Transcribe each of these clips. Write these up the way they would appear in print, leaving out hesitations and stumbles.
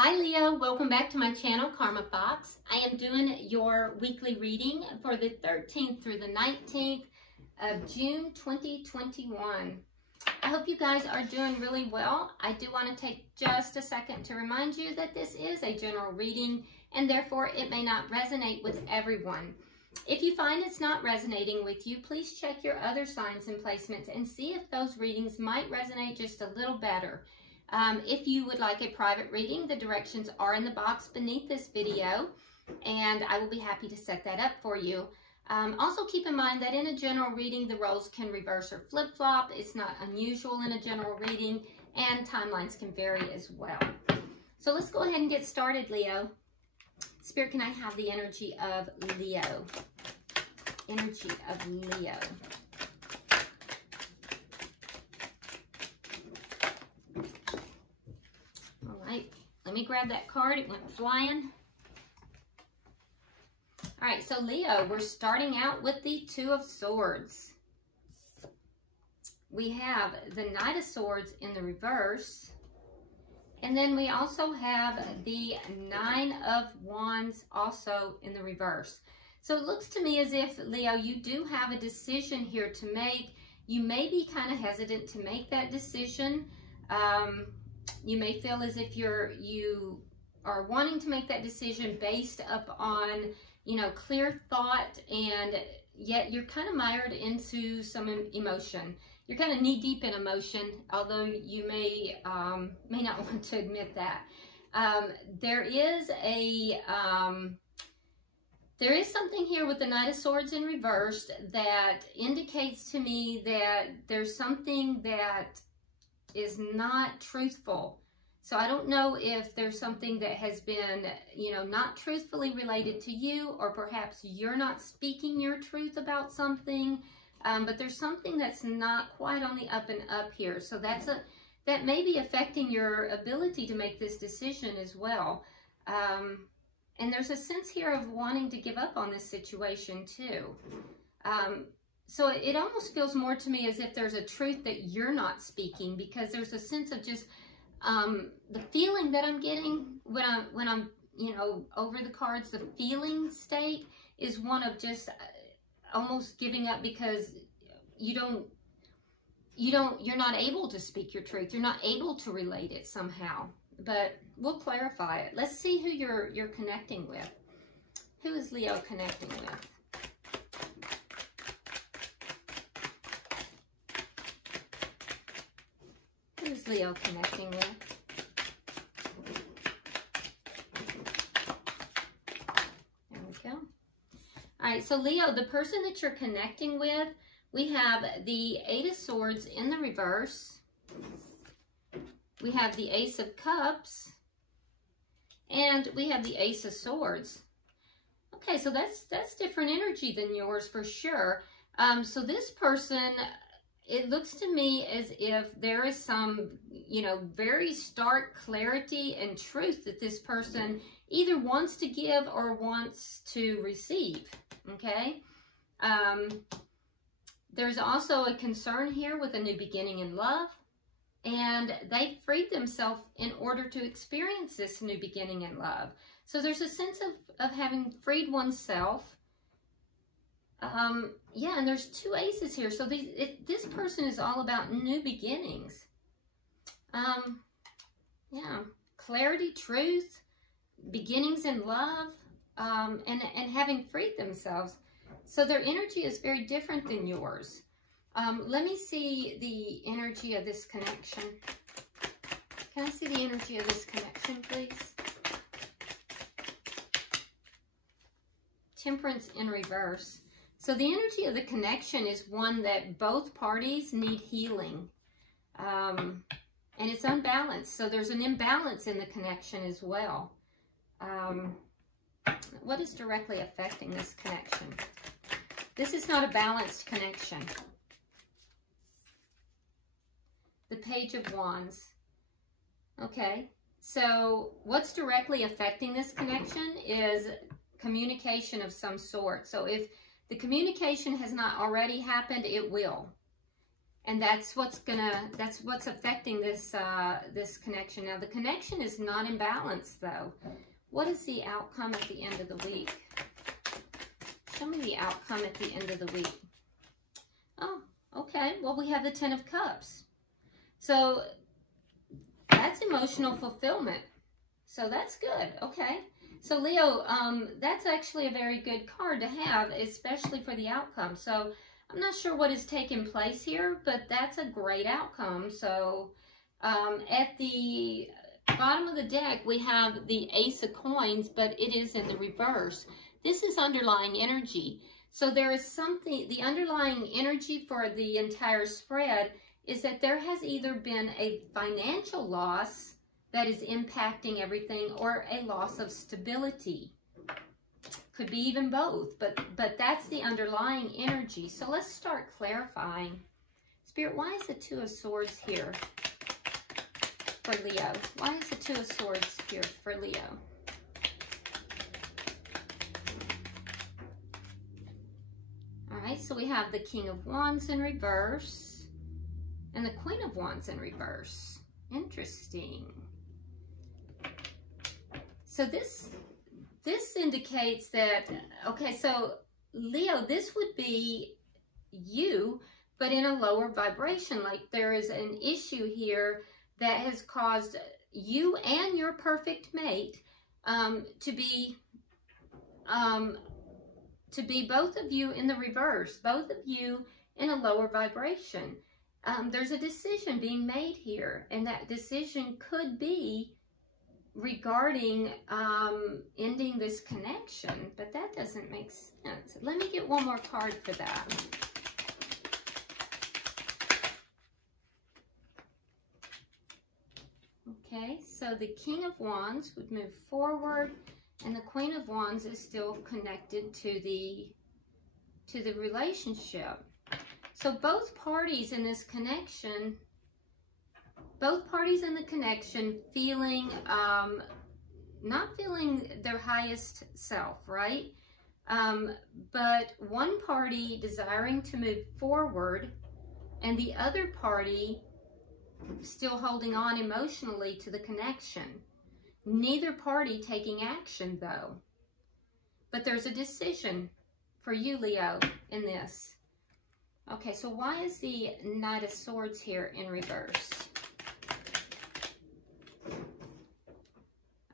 Hi Leo, welcome back to my channel, Karma Fox. I am doing your weekly reading for the 13th through the 19th of June 2021. I hope you guys are doing really well. I do want to take just a second to remind you that this is a general reading and therefore it may not resonate with everyone. If you find it's not resonating with you, please check your other signs and placements and see if those readings might resonate just a little better. If you would like a private reading, the directions are in the box beneath this video, and I will be happy to set that up for you. Also keep in mind that in a general reading, the roles can reverse or flip-flop. It's not unusual in a general reading, and timelines can vary as well. So let's go ahead and get started, Leo. Spirit, can I have the energy of Leo? Energy of Leo. Let me grab that card. It went flying. All right, so Leo, we're starting out with the Two of Swords. We have the Knight of Swords in the reverse. And then we also have the Nine of Wands also in the reverse. So it looks to me as if, Leo, you do have a decision here to make. You may be kind of hesitant to make that decision. You may feel as if you are wanting to make that decision based upon, clear thought, and yet you're kind of mired into some emotion. You're kind of knee deep in emotion, although you may not want to admit that. There is something here with the Knight of Swords in reverse that indicates to me that there's something that is not truthful. So I don't know if there's something that has been, not truthfully related to you, or perhaps you're not speaking your truth about something, but there's something that's not quite on the up and up here. So that may be affecting your ability to make this decision as well. And there's a sense here of wanting to give up on this situation too. So it almost feels more to me as if there's a truth that you're not speaking, because there's a sense of just the feeling that I'm getting when I'm over the cards. The feeling state is one of just almost giving up because you're not able to speak your truth. You're not able to relate it somehow. But we'll clarify it. Let's see who you're connecting with. Who is Leo connecting with? Who's Leo connecting with? There we go. All right, so Leo, the person that you're connecting with, we have the Eight of Swords in the reverse. We have the Ace of Cups. And we have the Ace of Swords. Okay, so that's different energy than yours for sure. So this person, it looks to me as if there is some, very stark clarity and truth that this person either wants to give or wants to receive, okay? There's also a concern here with a new beginning in love, and they freed themselves in order to experience this new beginning in love. So there's a sense of having freed oneself. Yeah, and there's two aces here. So this person is all about new beginnings. Yeah, clarity, truth, beginnings in love, and having freed themselves. So their energy is very different than yours. Let me see the energy of this connection. Can I see the energy of this connection, please? Temperance in reverse. So the energy of the connection is one that both parties need healing. And it's unbalanced. So there's an imbalance in the connection as well. What is directly affecting this connection? This is not a balanced connection. The Page of Wands. Okay. So what's directly affecting this connection is communication of some sort. So if the communication has not already happened, it will. And that's what's affecting this this connection. Now the connection is not in balance though. What is the outcome at the end of the week? Show me the outcome at the end of the week. Oh, okay. Well, we have the 10 of Cups. So that's emotional fulfillment. So that's good. Okay. So Leo, that's actually a very good card to have, especially for the outcome. So I'm not sure what is taking place here, but that's a great outcome. So at the bottom of the deck, we have the Ace of Coins, but it is in the reverse. This is underlying energy. So there is something, the underlying energy for the entire spread is that there has either been a financial loss that is impacting everything or a loss of stability. Could be even both, but that's the underlying energy. So let's start clarifying. Spirit, why is the 2 of Swords here for Leo? Why is the 2 of Swords here for Leo? All right, so we have the King of Wands in reverse and the Queen of Wands in reverse. Interesting. So this indicates that, okay, so Leo, this would be you, but in a lower vibration. Like there is an issue here that has caused you and your perfect mate to be both of you in the reverse, both of you in a lower vibration. There's a decision being made here, and that decision could be regarding ending this connection, but that doesn't make sense. Let me get one more card for that. Okay, so the King of Wands would move forward, and the Queen of Wands is still connected to the relationship. So both parties in this connection, both parties in the connection feeling, not feeling their highest self, right? But one party desiring to move forward and the other party still holding on emotionally to the connection. Neither party taking action though. But there's a decision for you, Leo, in this. Okay, so why is the Knight of Swords here in reverse?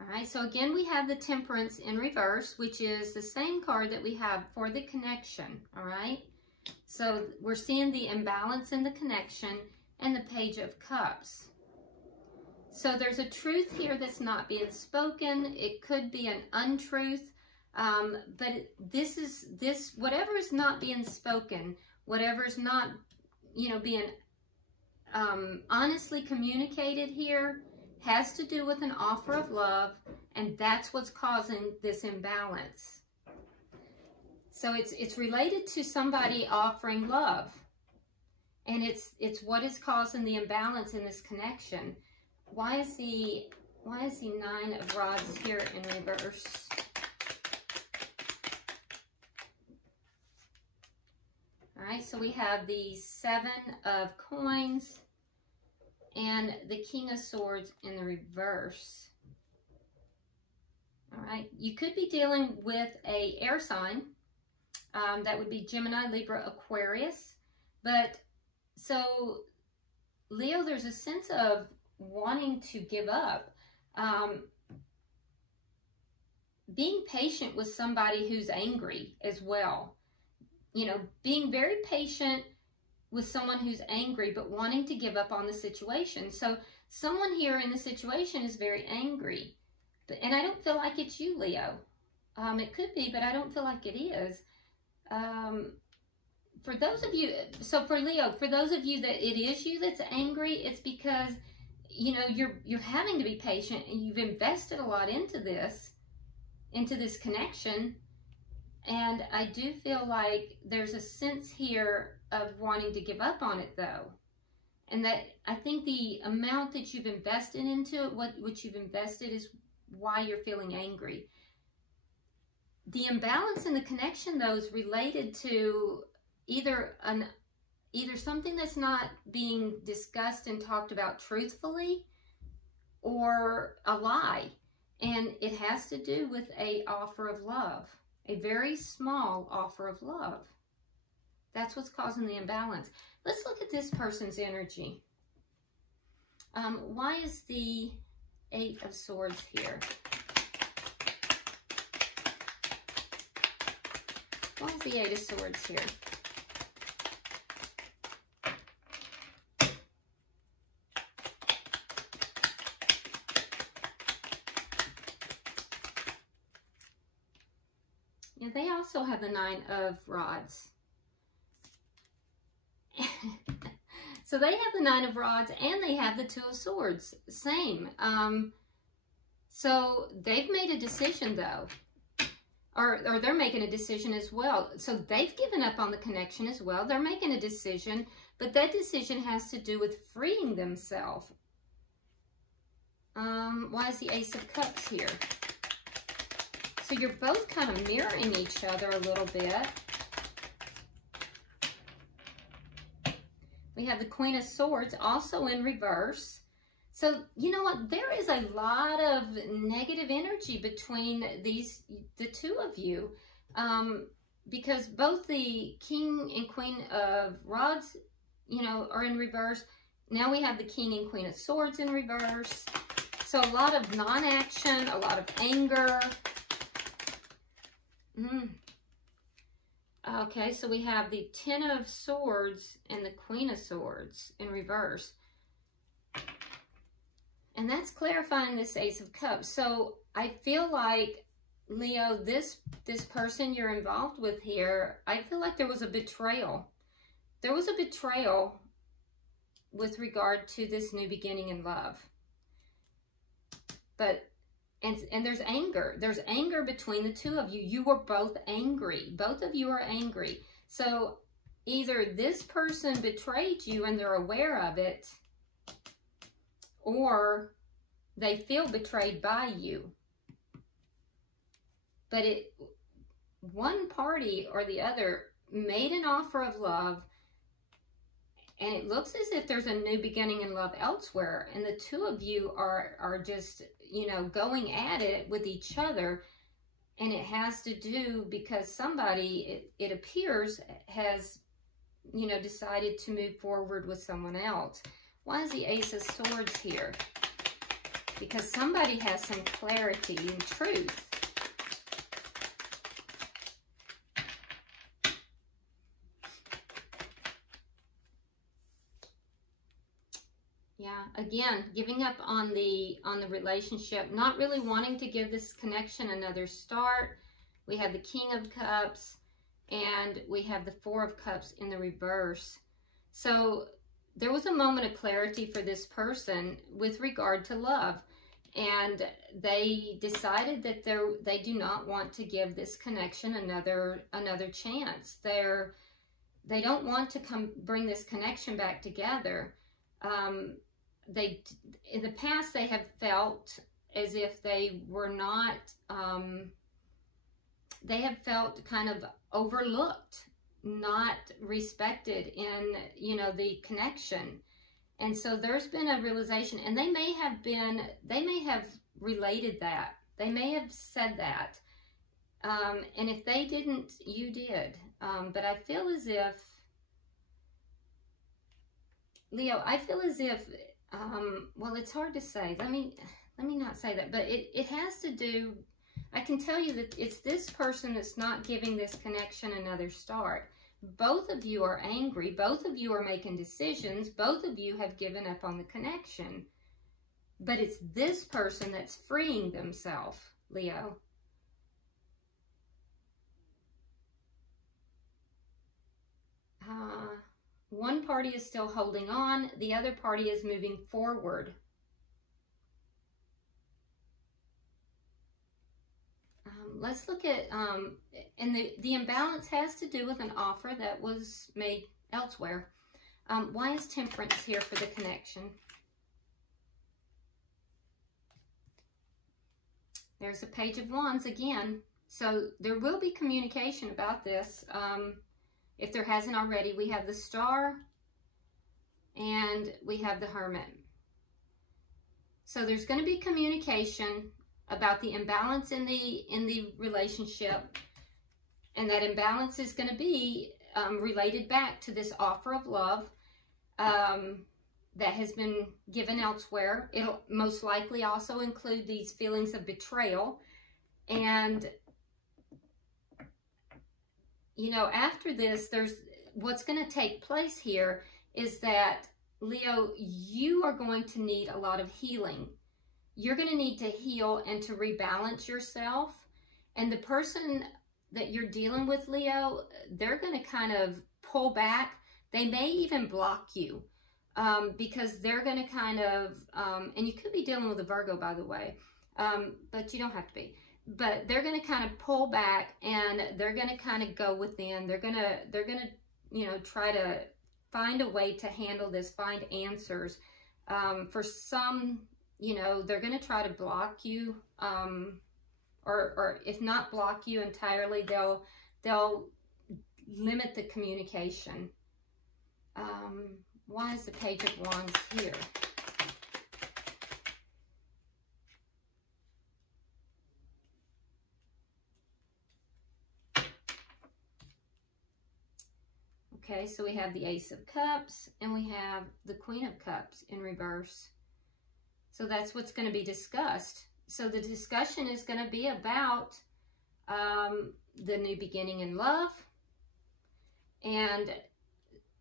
All right, so again, we have the Temperance in reverse, which is the same card that we have for the connection, all right? So we're seeing the imbalance in the connection and the Page of Cups. So there's a truth here that's not being spoken. It could be an untruth, but whatever is not being spoken, whatever is not, being honestly communicated here has to do with an offer of love, and that's what's causing this imbalance. So it's related to somebody offering love, and it's what is causing the imbalance in this connection. Why is the 9 of Rods here in reverse? All right, so we have the 7 of Coins and the King of Swords in the reverse. All right, you could be dealing with a air sign. That would be Gemini, Libra, Aquarius. But so Leo, there's a sense of wanting to give up. Being patient with somebody who's angry as well. Being very patient with someone who's angry, but wanting to give up on the situation. So someone here in the situation is very angry. And I don't feel like it's you, Leo. It could be, but I don't feel like it is. For those of you, so for Leo, for those of you that it is you that's angry, it's because, you're having to be patient and you've invested a lot into this connection. And I do feel like there's a sense here of wanting to give up on it though. And that I think the amount that you've invested into it, what you've invested is why you're feeling angry. The imbalance in the connection though is related to either either something that's not being discussed and talked about truthfully, or a lie. And it has to do with an offer of love, a very small offer of love. That's what's causing the imbalance. Let's look at this person's energy. Why is the Eight of Swords here? Why is the Eight of Swords here? Yeah, they also have the Nine of Rods. So they have the Nine of Rods and they have the Two of Swords. Same. So they've made a decision though. Or they're making a decision as well. So they've given up on the connection as well. They're making a decision, but that decision has to do with freeing themselves. Why is the Ace of Cups here? So you're both kind of mirroring each other a little bit. We have the Queen of Swords also in reverse. So, you know what? There is a lot of negative energy between the two of you. Because both the King and Queen of Rods, you know, are in reverse. Now we have the King and Queen of Swords in reverse. So a lot of non-action, a lot of anger. Okay, so we have the Ten of Swords and the Queen of Swords in reverse. And that's clarifying this Ace of Cups. So I feel like, Leo, this person you're involved with here, I feel like there was a betrayal. There was a betrayal with regard to this new beginning in love. But And there's anger. There's anger between the two of you. You were both angry. Both of you are angry. So either this person betrayed you and they're aware of it, or they feel betrayed by you. But one party or the other made an offer of love, and it looks as if there's a new beginning in love elsewhere, and the two of you are just, you know, going at it with each other. And it has to do because somebody, it appears, has, you know, decided to move forward with someone else. Why is the Ace of Swords here? Because somebody has some clarity and truth. Yeah, again, giving up on the relationship, not really wanting to give this connection another start. We have the King of Cups and we have the Four of Cups in the reverse. So there was a moment of clarity for this person with regard to love, and they decided that they do not want to give this connection another chance. They don't want to bring this connection back together. In the past, they have felt as if they were not, they have felt kind of overlooked, not respected in, you know, the connection. And so there's been a realization, and they may have related that. They may have said that. And if they didn't, you did. But I feel as if, Leo, I feel as if, well, it's hard to say. Let me not say that, but it has to do, I can tell you that it's this person that's not giving this connection another start. Both of you are angry. Both of you are making decisions. Both of you have given up on the connection. But it's this person that's freeing themselves, Leo. One party is still holding on. The other party is moving forward. Let's look at, and the imbalance has to do with an offer that was made elsewhere. Why is Temperance here for the connection? There's a Page of Wands again. So there will be communication about this. If there hasn't already, we have the Star and we have the Hermit. So there's going to be communication about the imbalance in the relationship, and that imbalance is going to be related back to this offer of love that has been given elsewhere. It'll most likely also include these feelings of betrayal. And, you know, after this, what's going to take place here is that, Leo, you are going to need a lot of healing. You're going to need to heal and to rebalance yourself. And the person that you're dealing with, Leo, they're going to kind of pull back. They may even block you because they're going to kind of, and you could be dealing with a Virgo, by the way, but you don't have to be. But they're going to kind of pull back, and they're going to kind of go within. They're going to, you know, try to find a way to handle this, find answers. For some, you know, they're going to try to block you, or if not block you entirely, they'll limit the communication. Why is the Page of Wands here? Okay, so we have the Ace of Cups and we have the Queen of Cups in reverse. So that's what's going to be discussed. So the discussion is going to be about the new beginning in love. And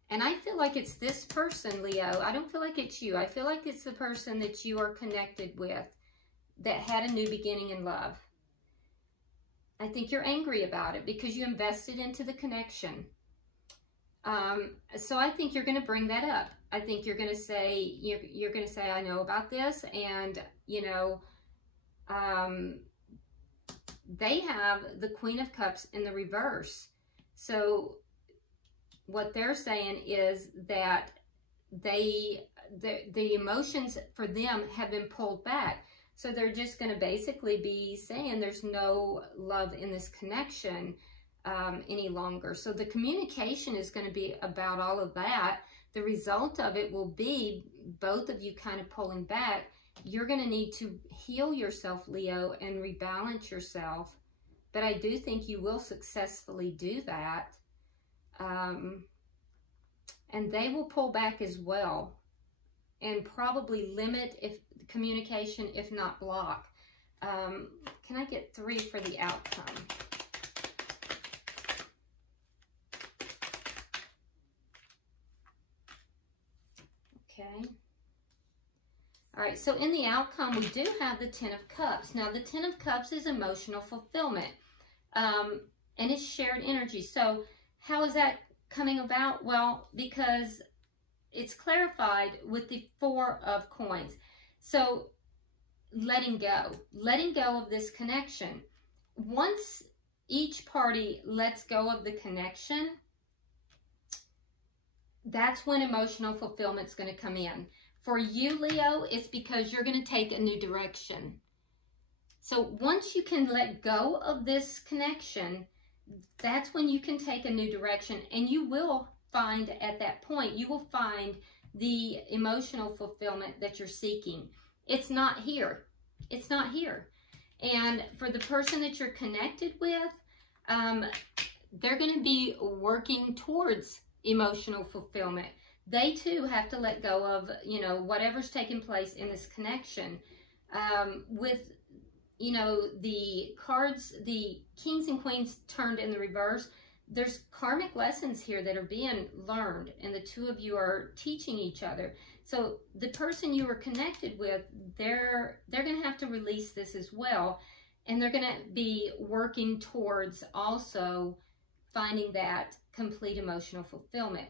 I feel like it's this person, Leo. I don't feel like it's you. I feel like it's the person that you are connected with that had a new beginning in love. I think you're angry about it because you invested into the connection. So I think you're going to bring that up. I think you're going to say, you're going to say, I know about this. And, you know, they have the Queen of Cups in the reverse. So what they're saying is that the emotions for them have been pulled back. So they're just going to basically be saying there's no love in this connection any longer. So the communication is going to be about all of that. The result of it will be both of you kind of pulling back. You're going to need to heal yourself, Leo, and rebalance yourself. But I do think you will successfully do that. And they will pull back as well and probably limit communication, if not block. Can I get 3 for the outcome? Okay. All right, so in the outcome, we do have the Ten of Cups. Now, the Ten of Cups is emotional fulfillment, and it's shared energy. So how is that coming about? Well, because it's clarified with the 4 of Coins. So letting go of this connection. Once each party lets go of the connection, that's when emotional fulfillment is going to come in. For you, Leo, it's because you're going to take a new direction. So once you can let go of this connection, that's when you can take a new direction. And you will find at that point, you will find the emotional fulfillment that you're seeking. It's not here. It's not here. And for the person that you're connected with, they're going to be working towards emotional fulfillment. They too have to let go of, you know, whatever's taking place in this connection. With, you know, the cards, the Kings and Queens turned in the reverse, there's karmic lessons here that are being learned, and the two of you are teaching each other. So the person you were connected with, they're going to have to release this as well, and they're going to be working towards also finding that complete emotional fulfillment.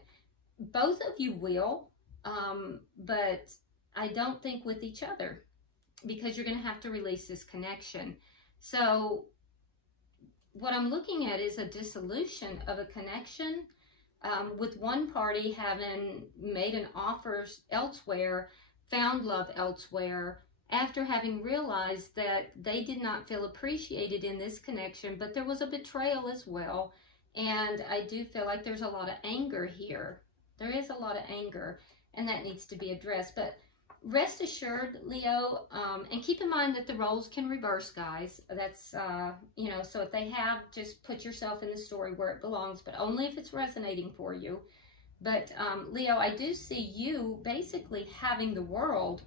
Both of you will, but I don't think with each other, because you're going to have to release this connection. So what I'm looking at is a dissolution of a connection, with one party having made an offer elsewhere, found love elsewhere, after having realized that they did not feel appreciated in this connection, but there was a betrayal as well. And I do feel like there's a lot of anger here. There is a lot of anger, and that needs to be addressed. But rest assured, Leo, and keep in mind that the roles can reverse, guys. That's, you know, so if they have, just put yourself in the story where it belongs, but only if it's resonating for you. But, Leo, I do see you basically having the world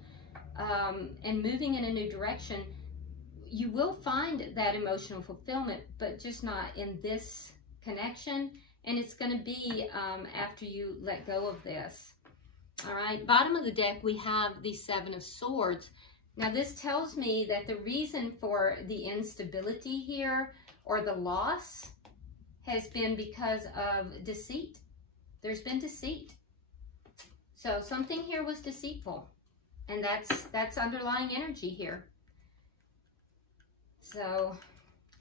and moving in a new direction. You will find that emotional fulfillment, but just not in this connection. And it's going to be after you let go of this. All right, bottom of the deck, we have the Seven of Swords. Now, this tells me that the reason for the instability here or the loss has been because of deceit. There's been deceit. So something here was deceitful, and that's underlying energy here. So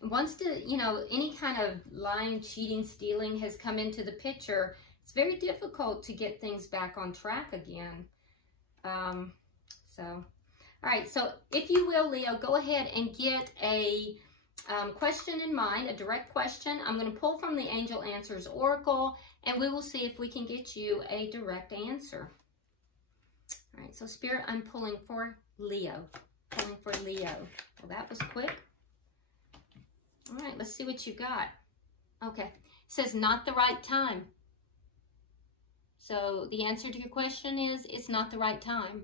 once you know, any kind of lying, cheating, stealing has come into the picture, it's very difficult to get things back on track again. All right, so if you will, Leo, go ahead and get a question in mind, a direct question. I'm going to pull from the Angel Answers Oracle, and we will see if we can get you a direct answer. All right, so Spirit, I'm pulling for Leo. Pulling for Leo. Well, that was quick. All right, let's see what you got. Okay, it says not the right time. So the answer to your question is it's not the right time.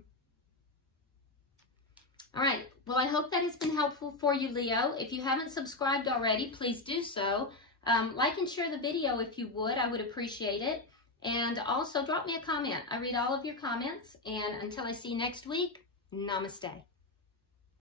All right, well, I hope that has been helpful for you, Leo. If you haven't subscribed already, please do so. Like and share the video if you would. I would appreciate it. And also drop me a comment. I read all of your comments. And until I see you next week, namaste.